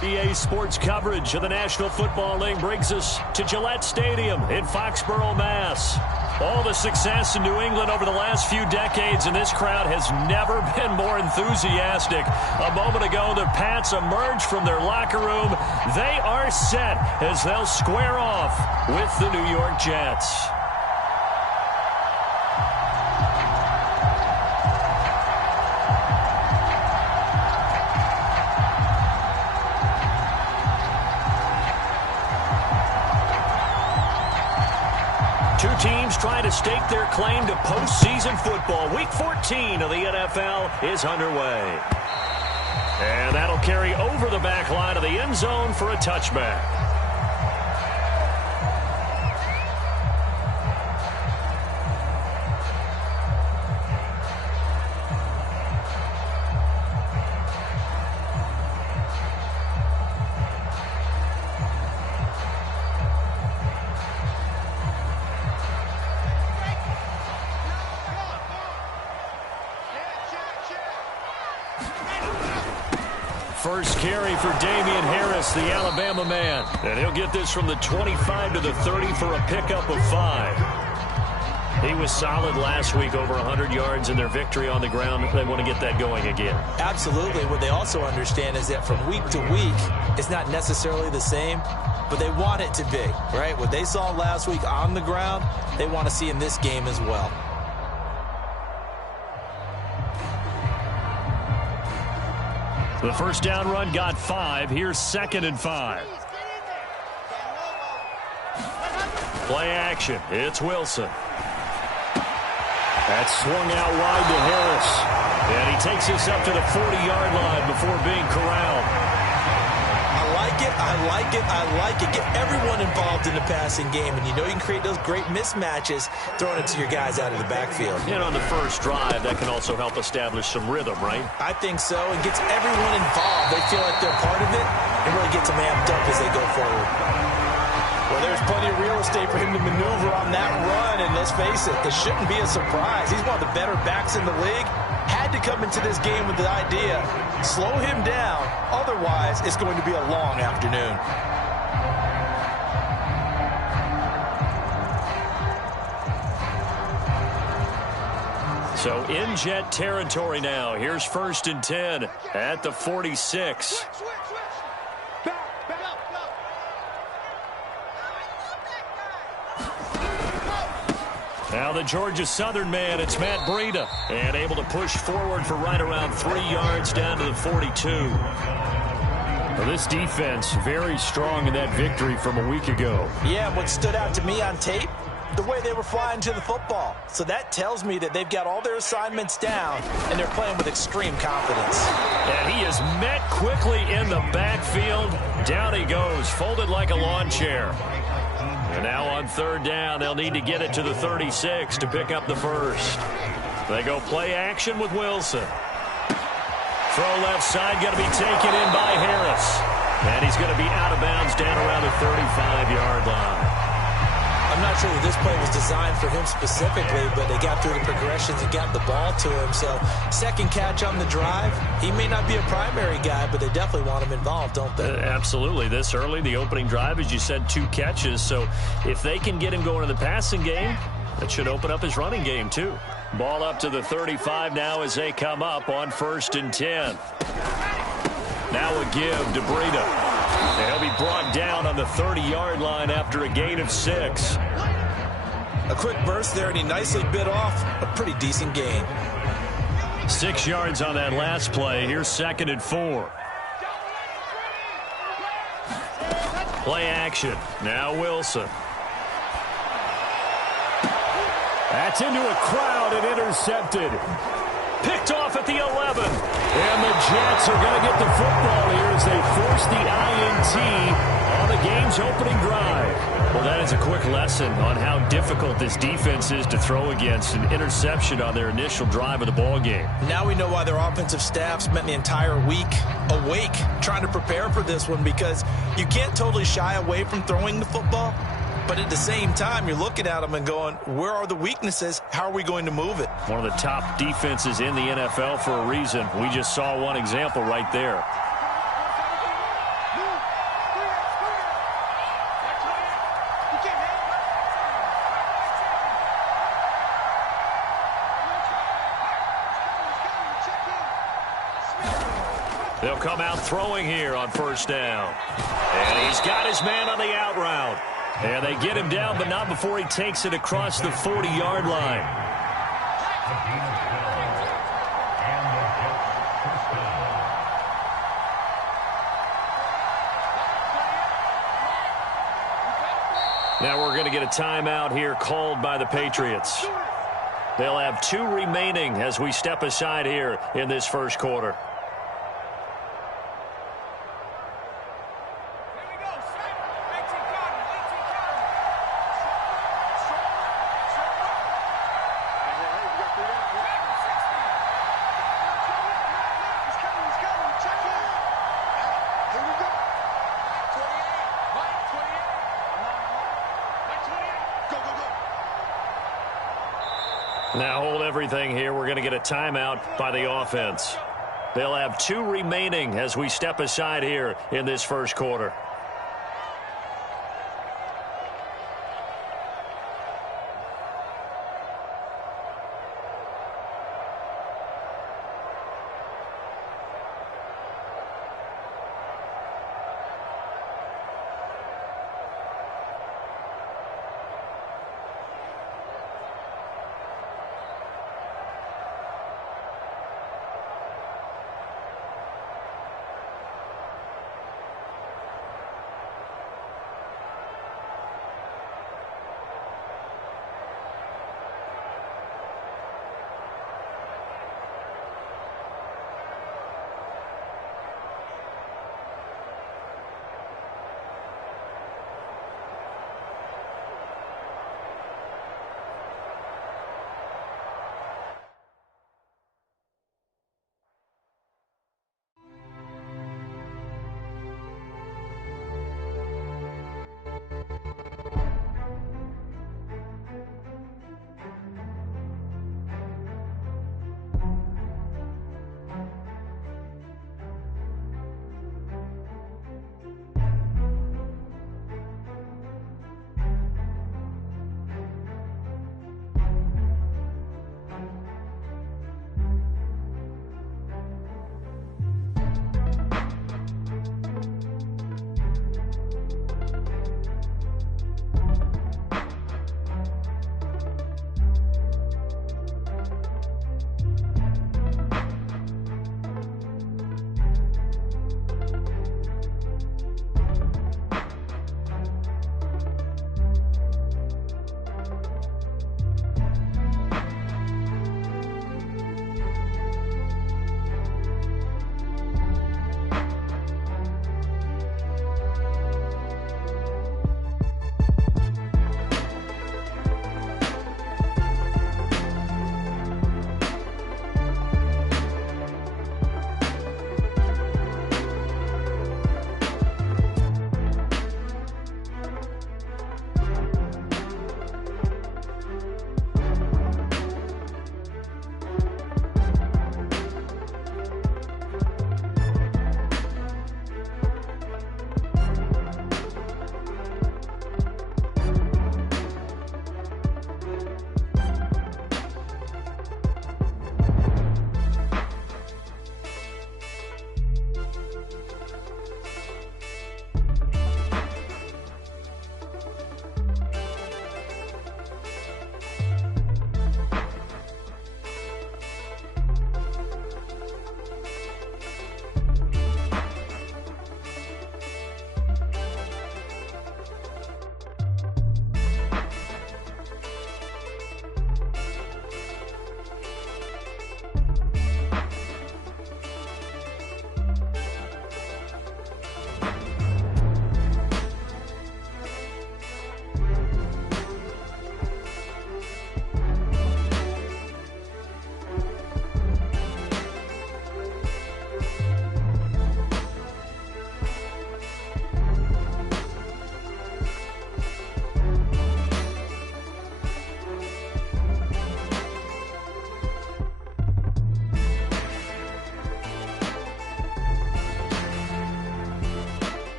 EA Sports coverage of the National Football League brings us to Gillette Stadium in Foxborough, Mass. All the success in New England over the last few decades, and this crowd has never been more enthusiastic. A moment ago, the Pats emerged from their locker room. They are set as they'll square off with the New York Jets. Two teams trying to stake their claim to postseason football. Week 14 of the NFL is underway. And that'll carry over the back line of the end zone for a touchback. First carry for Damian Harris, the Alabama man. And he'll get this from the 25 to the 30 for a pickup of 5. He was solid last week, over 100 yards in their victory on the ground. They want to get that going again. Absolutely. What they also understand is that from week to week, it's not necessarily the same, but they want it to be, right? What they saw last week on the ground, they want to see in this game as well. The first down run got 5. Here's 2nd and 5. Play action. It's Wilson. That's swung out wide to Harris. And he takes this up to the 40-yard line before being corralled. I like it. Get everyone involved in the passing game. And you know you can create those great mismatches throwing it to your guys out of the backfield. And on the first drive, that can also help establish some rhythm, right? I think so. It gets everyone involved. They feel like they're part of it and really gets them amped up as they go forward. Well, there's plenty of real estate for him to maneuver on that run. And let's face it, it shouldn't be a surprise. He's one of the better backs in the league. Had to come into this game with the idea, slow him down. Otherwise, it's going to be a long afternoon. So in Jet territory now. Here's 1st and 10 at the 46. Now the Georgia Southern man, it's Matt Breida, and able to push forward for right around 3 yards down to the 42. Well, this defense very strong in that victory from a week ago. Yeah, what stood out to me on tape, the way they were flying to the football. So that tells me that they've got all their assignments down, and they're playing with extreme confidence. And he is met quickly in the backfield. Down he goes, folded like a lawn chair. And now on 3rd down, they'll need to get it to the 36 to pick up the first. They go play action with Wilson. Throw left side, going to be taken in by Harris. And he's going to be out of bounds down around the 35-yard line. I'm not sure that this play was designed for him specifically, but they got through the progressions and got the ball to him. So, second catch on the drive. He may not be a primary guy, but they definitely want him involved, don't they? Absolutely. This early, the opening drive, as you said, 2 catches. So, if they can get him going in the passing game, that should open up his running game, too. Ball up to the 35 now as they come up on 1st and 10. Now a give to Breida. And he'll be brought down on the 30-yard line after a gain of 6. A quick burst there, and he nicely bit off a pretty decent gain. 6 yards on that last play. Here's 2nd and 4. Play action. Now Wilson. That's into a crowd and intercepted. Picked off at the 11. And the Jets are going to get the football here as they force the INT on the game's opening drive. Well, that is a quick lesson on how difficult this defense is to throw against. An interception on their initial drive of the ball game. Now we know why their offensive staff spent the entire week awake trying to prepare for this one, because you can't totally shy away from throwing the football. But at the same time, you're looking at them and going, where are the weaknesses? How are we going to move it? One of the top defenses in the NFL for a reason. We just saw one example right there. They'll come out throwing here on first down. And he's got his man on the out route. And they get him down, but not before he takes it across the 40-yard line. Now we're going to get a timeout here called by the Patriots. They'll have 2 remaining as we step aside here in this first quarter. Now hold everything here. We're going to get a timeout by the offense. They'll have 2 remaining as we step aside here in this first quarter.